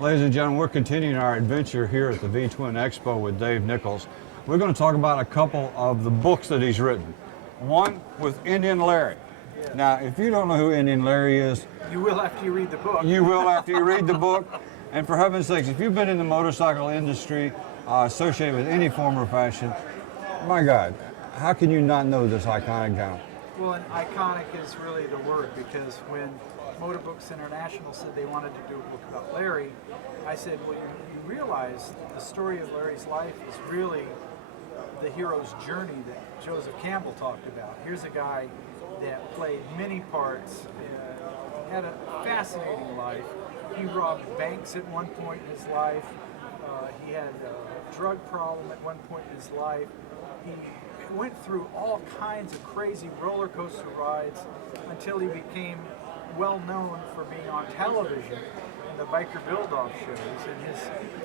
Ladies and gentlemen, we're continuing our adventure here at the V-Twin Expo with Dave Nichols. We're going to talk about a couple of the books that he's written. One with Indian Larry. Yeah. Now, if you don't know who Indian Larry is, You will after you read the book. you will after you read the book. And for heaven's sakes, if you've been in the motorcycle industry associated with any form or fashion, my God, how can you not know this iconic guy? Well, and iconic is really the word, because when Motor Books International said they wanted to do a book about Larry, I said, well, you realize the story of Larry's life is really the hero's journey that Joseph Campbell talked about. Here's a guy that played many parts, had a fascinating life. He robbed banks at one point in his life. He had a drug problem at one point in his life. He went through all kinds of crazy roller coaster rides until he became well known for being on television in the biker build-off shows, and his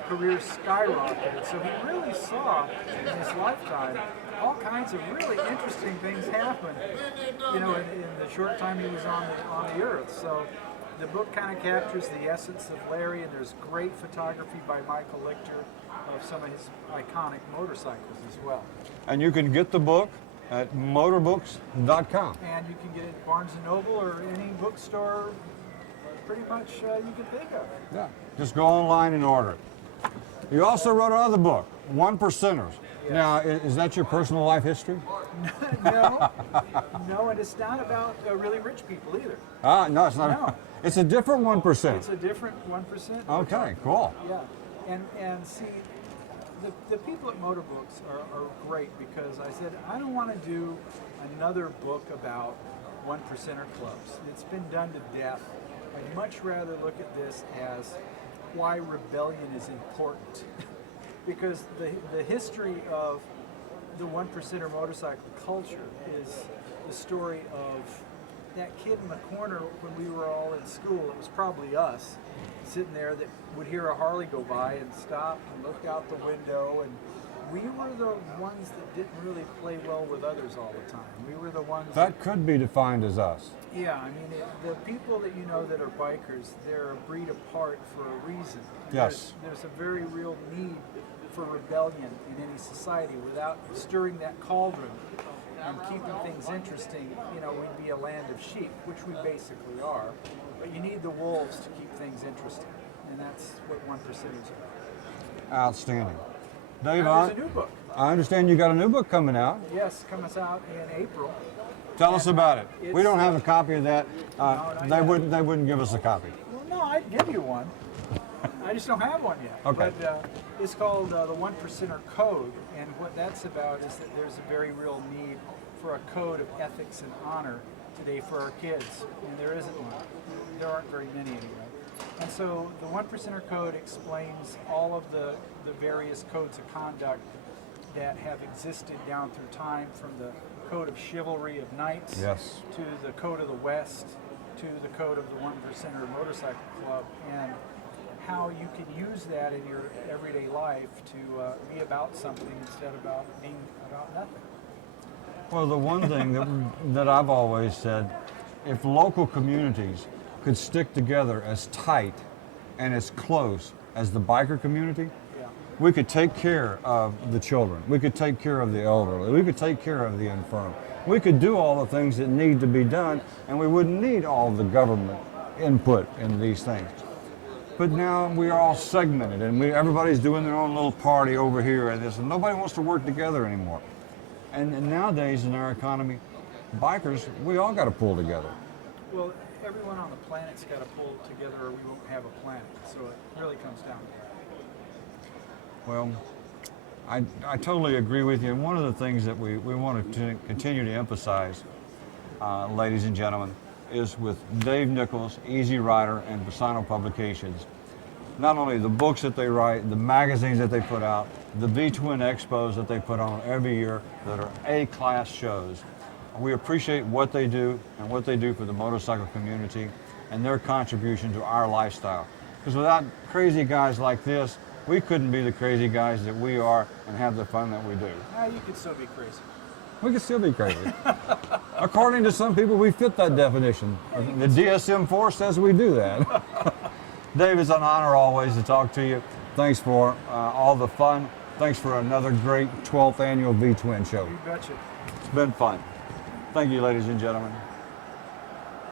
career skyrocketed. So he really saw in his lifetime all kinds of really interesting things happen, you know, in the short time he was on the earth. So the book kind of captures the essence of Larry, and there's great photography by Michael Lichter of some of his iconic motorcycles as well. And you can get the book at motorbooks.com. And you can get it at Barnes & Noble or any bookstore pretty much you can think of. Yeah, just go online and order it. You also wrote another book, One Percenters. Yes. Now, is that your personal life history? No, no, and it's not about really rich people either. No, it's not. No. It's a different 1%. It's a different 1%. Okay, cool. Yeah, and see, the people at Motor Books are great, because I said, I don't want to do another book about 1%er clubs. It's been done to death. I'd much rather look at this as why rebellion is important. Because the history of the 1%er motorcycle culture is the story of that kid in the corner when we were all in school. It was probably us, sitting there, that would hear a Harley go by and stop and look out the window, and we were the ones that didn't really play well with others all the time. We were the ones That could be defined as us. Yeah, I mean, the people that you know that are bikers, they're a breed apart for a reason. Yes. There's a very real need for rebellion in any society. Without stirring that cauldron and keeping things interesting, you know, we'd be a land of sheep, which we basically are. But you need the wolves to keep things interesting, and that's what 1%ers are. Outstanding. Dave, Now, there's a new book. I understand you got a new book coming out. Yes, comes out in April. Tell us about it. We don't have a it's- copy of that. not They yet. wouldn't give us a copy. Well, no, I'd give you one. I just don't have one yet. Okay. But it's called the 1%er Code, and what that's about is that there's a very real need for a code of ethics and honor today for our kids, and there isn't one. There aren't very many anyway. And so the 1%er Code explains all of the various codes of conduct that have existed down through time, from the code of chivalry of knights Yes. to the code of the West to the code of the 1%er motorcycle club, and how you can use that in your everyday life to be about something instead of being about nothing. Well, the one thing that I've always said, if local communities could stick together as tight and as close as the biker community, Yeah. we could take care of the children. We could take care of the elderly. We could take care of the infirm. We could do all the things that need to be done, and we wouldn't need all the government input in these things. But now we are all segmented, and everybody's doing their own little party over here and this, and nobody wants to work together anymore. And nowadays in our economy, bikers, we all got to pull together. Well, everyone on the planet's got to pull together, or we won't have a planet. So it really comes down to that. Well, I totally agree with you. And one of the things that we want to continue to emphasize, ladies and gentlemen, is with Dave Nichols, Easy Rider, and Bassano Publications. Not only the books that they write, the magazines that they put out, the V-Twin Expos that they put on every year that are A-class shows. We appreciate what they do and what they do for the motorcycle community and their contribution to our lifestyle. Because without crazy guys like this, we couldn't be the crazy guys that we are and have the fun that we do. You could still be crazy. We can still be crazy. According to some people, we fit that definition. The DSM-4 says we do that. Dave, it's an honor always to talk to you. Thanks for all the fun. Thanks for another great 12th annual V-Twin show. You betcha. It's been fun. Thank you, ladies and gentlemen.